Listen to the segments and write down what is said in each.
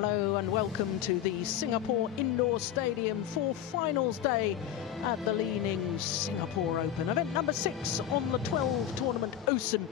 Hello and welcome to the Singapore Indoor Stadium for finals day at the Li-Ning Singapore Open. Event number 6 on the 12 tournament OCEAN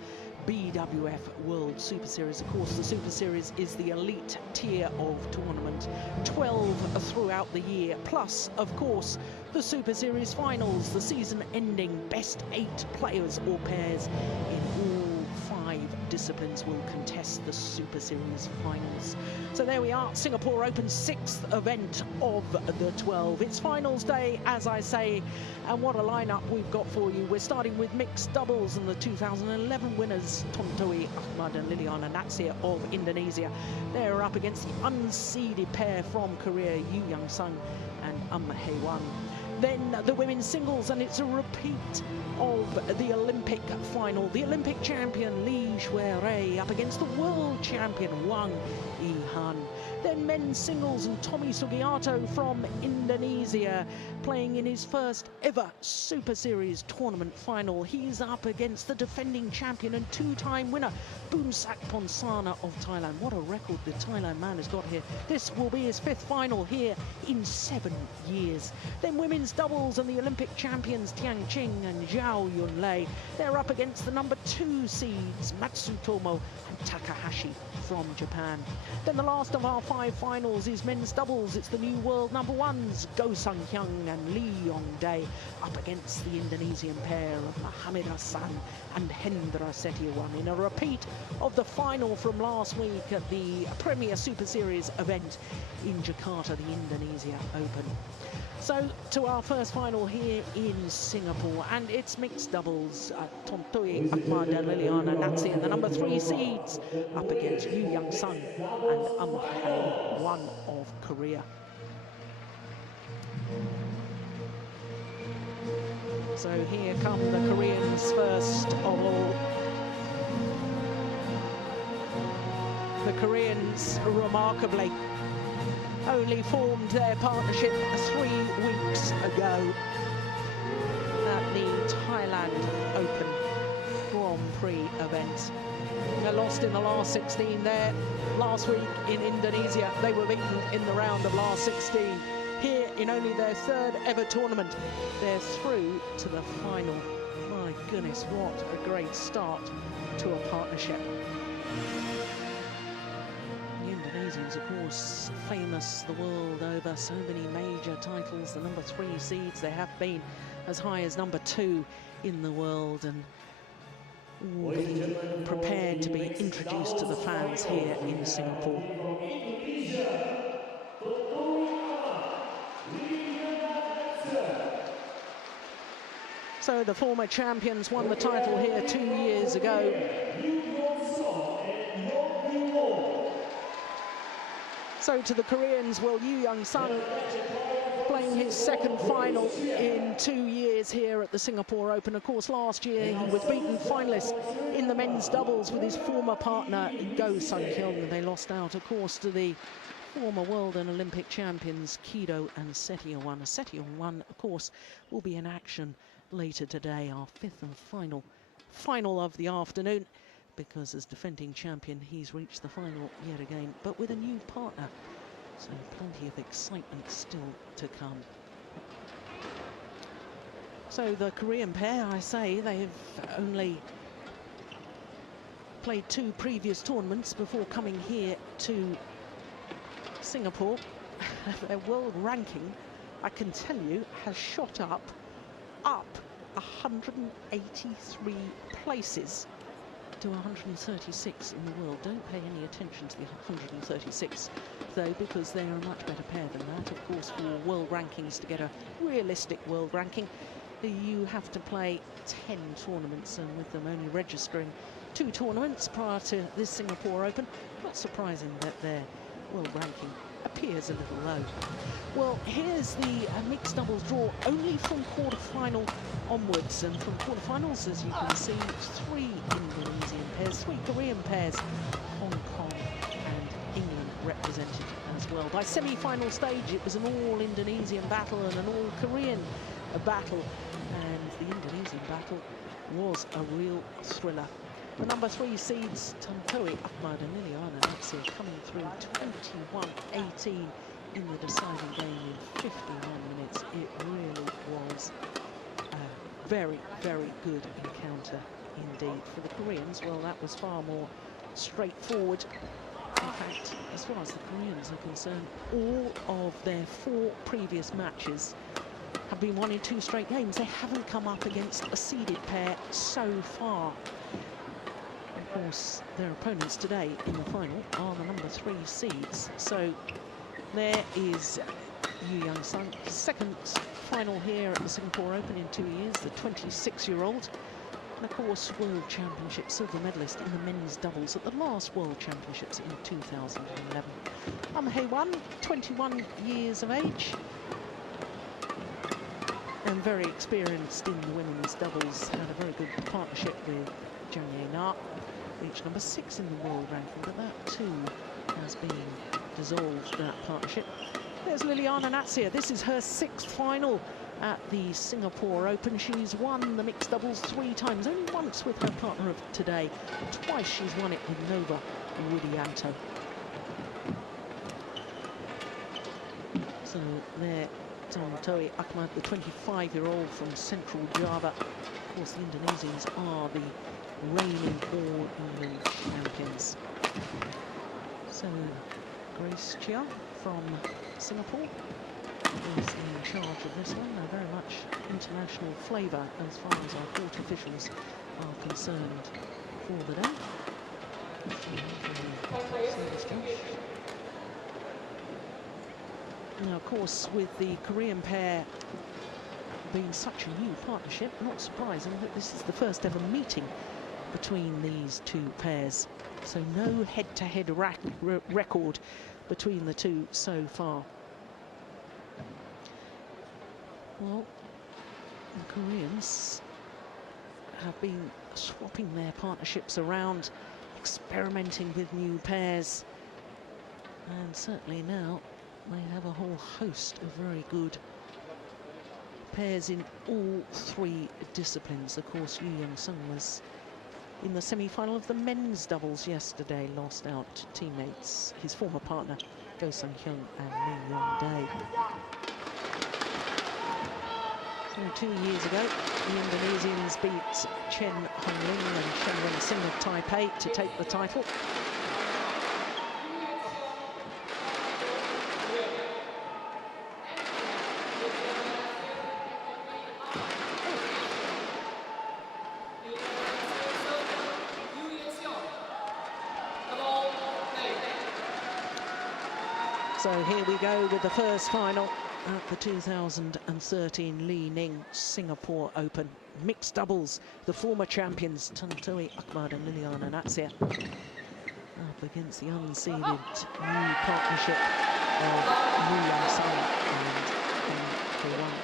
BWF World Super Series. Of course, the Super Series is the elite tier of tournament, 12 throughout the year, plus, of course, the Super Series finals, the season-ending best 8 players or pairs in all 5 disciplines will contest the Super Series finals. So there we are, Singapore Open, 6th event of the 12. It's finals day, as I say, and what a lineup we've got for you. We're starting with mixed doubles and the 2011 winners, Tontowi Ahmad and Liliana Natsir of Indonesia. They're up against the unseeded pair from Korea, Yu Young-sung and Hae-won. Then the women's singles, and it's a repeat of the Olympic final. The Olympic champion Lee Shui-rei up against the world champion Wang Yi-han. Then men's singles, and Tommy Sugiarto from Indonesia playing in his first ever Super Series tournament final. He's up against the defending champion and 2-time winner Boonsak Ponsana of Thailand. What a record the Thailand man has got here. This will be his 5th final here in 7 years. Then women's doubles, and the Olympic champions Tiang Ching and Zhao Yunlei. They're up against the number 2 seeds Matsutomo and Takahashi from Japan. Then the last of our 5 finals is men's doubles. It's the new world number 1s Go Sung-hyung and Lee Yong-dae up against the Indonesian pair of Mohamed Hassan and Hendra Setiawan in a repeat of the final from last week at the Premier Super Series event in Jakarta, the Indonesia Open. So to our first final here in Singapore, and it's mixed doubles. Tontowi Ahmad and Liliana Natsir, the number 3 seeds, up against Yu Young-sung and Hae-won of Korea. So here come the Koreans first of all. The Koreans remarkably only formed their partnership 3 weeks ago at the Thailand Open Grand Prix event. They lost in the last 16 there. Last week in Indonesia, they were beaten in the round of last 16. Here, in only their 3rd ever tournament, they're through to the final. My goodness, what a great start to a partnership. Indonesians, of course, famous the world over, so many major titles. The number 3 seeds, they have been as high as number 2 in the world, and prepared to be introduced to the fans here in Singapore. So the former champions won the title here 2 years ago. So to the Koreans, well, Yu Young-sung playing his 2nd final in 2 years here at the Singapore Open. Of course, last year he was beaten finalist in the men's doubles with his former partner Go Sung-hyung. They lost out, of course, to the former world and Olympic champions Kido and Setiawan. Setiawan, of course, will be in action later today, our 5th and final of the afternoon, because as defending champion he's reached the final yet again, but with a new partner, so plenty of excitement still to come. So the Korean pair, I say, they've only played 2 previous tournaments before coming here to Singapore. Their world ranking, I can tell you, has shot up 183 places to 136 in the world. Don't pay any attention to the 136 though, because they're a much better pair than that. Of course, for world rankings, to get a realistic world ranking, you have to play 10 tournaments, and with them only registering 2 tournaments prior to this Singapore Open, not surprising that their world ranking appears a little low. Well, here's the mixed doubles draw, only from quarter-final onwards, and from quarter-finals, as you can see, 3 Indonesian pairs, 3 Korean pairs, Hong Kong and England represented as well. By semi-final stage, it was an all-Indonesian battle and an all-Korean battle, and the Indonesian battle was a real thriller. The number 3 seeds, Tantowi Ahmad and Liliana Natsir, coming through 21-18 in the deciding game in 51 minutes. It really was a very, very good encounter indeed. For the Koreans, well, that was far more straightforward. In fact, as far as the Koreans are concerned, all of their 4 previous matches have been won in 2 straight games. They haven't come up against a seeded pair so far. Of course, their opponents today in the final are the number 3 seeds. So there is Yu Young-sung, second final here at the Singapore Open in 2 years, the 26-year-old. And of course, World Championship silver medalist in the men's doubles at the last World Championships in 2011. Hae-won, 21 years of age, and very experienced in the women's doubles. Had a very good partnership with Jang Ye-na, reached number 6 in the world ranking, but that too has been dissolved, that partnership. There's Liliana Natsir. This is her 6th final at the Singapore Open. She's won the mixed doubles 3 times, only once with her partner of today. Twice she's won it with Nova Widianto. So there, Tantowi Ahmad, the 25-year-old from Central Java. Of course, the Indonesians are the reigning All England champions. So Grace Chia from Singapore is in charge of this one. Now, very much international flavour as far as our court officials are concerned for the day. Now, of course, with the Korean pair being such a new partnership, not surprising that this is the first ever meeting between these 2 pairs. So no head-to-head record between the 2 so far. Well, the Koreans have been swapping their partnerships around, experimenting with new pairs, and certainly now they have a whole host of very good pairs in all 3 disciplines. Of course, Yu Young-sung was in the semi-final of the men's doubles yesterday, lost out to teammates, his former partner, Go Sung-hyun and Lee Yong-dae. So 2 years ago, the Indonesians beat Chen Hongling and Chen Wen-sing of Taipei to take the title. So here we go with the first final at the 2013 Li Ning Singapore Open. Mixed doubles, the former champions Tantowi Ahmad and Liliana Natsir up against the unseeded new partnership of Yu Young-sung and Hae-won.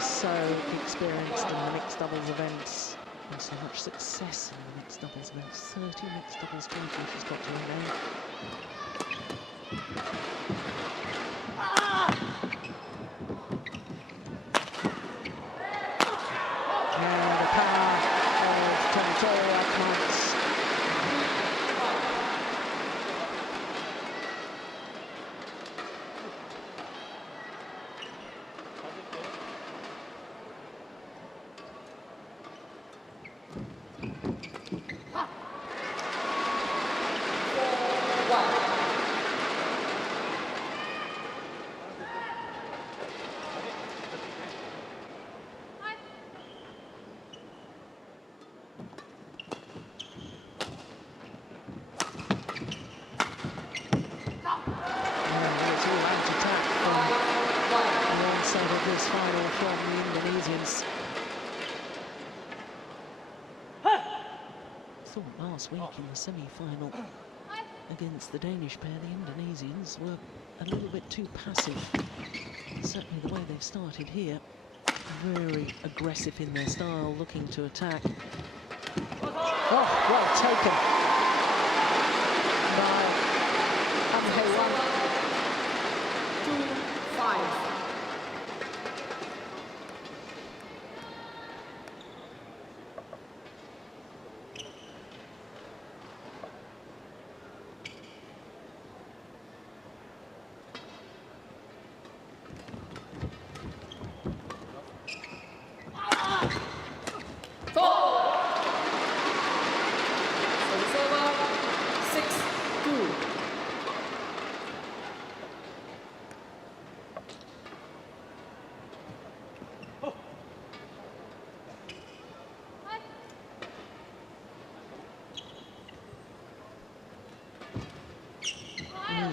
So experienced in the mixed doubles events and so much success in the mixed doubles events. 30 mixed doubles titles she's got to her name. And the power of Tantowi Ahmad. This final from the Indonesians. Thought last week in the semi-final against the Danish pair. The Indonesians were a little bit too passive. Certainly the way they've started here. Very aggressive in their style, looking to attack. Oh, well taken by Amhewan. 2-5.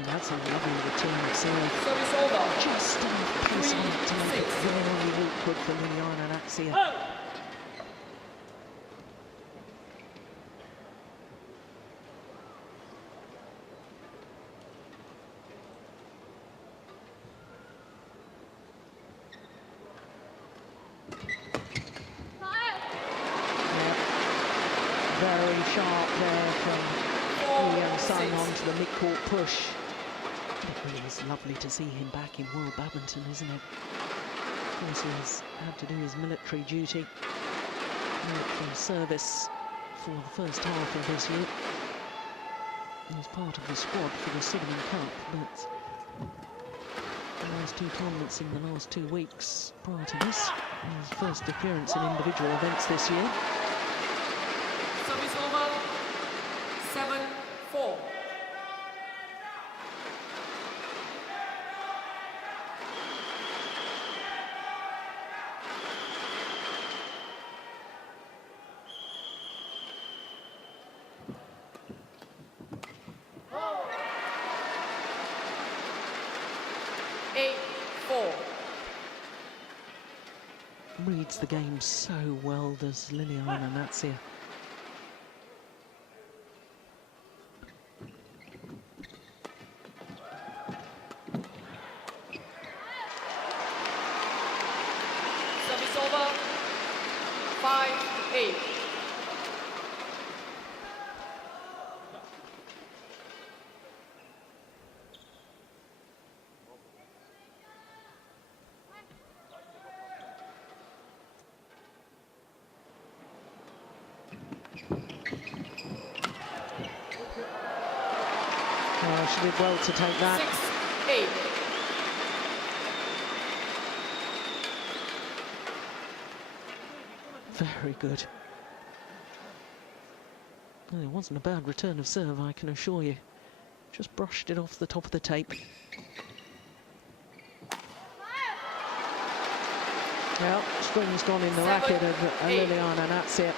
That's a lovely return of serve. Service over. Just enough pace on it to make it very awkward for Liliana Naxia. Very sharp there from Lilian Simon to the mid-court push. It really is lovely to see him back in World Badminton, isn't it? Of course, he has had to do his military duty, military service for the first half of this year. He was part of the squad for the Sudirman Cup, but the last two tournaments in the last 2 weeks prior to this, his first appearance in individual events this year. Service over. 7-4. Reads the game so well, does Liliana Naxia. Service over. 5-8. Oh, she did well to take that. 6-8. Very good. Well, it wasn't a bad return of serve, I can assure you. Just brushed it off the top of the tape. Well, string's gone in the racket of Liliana Naxia.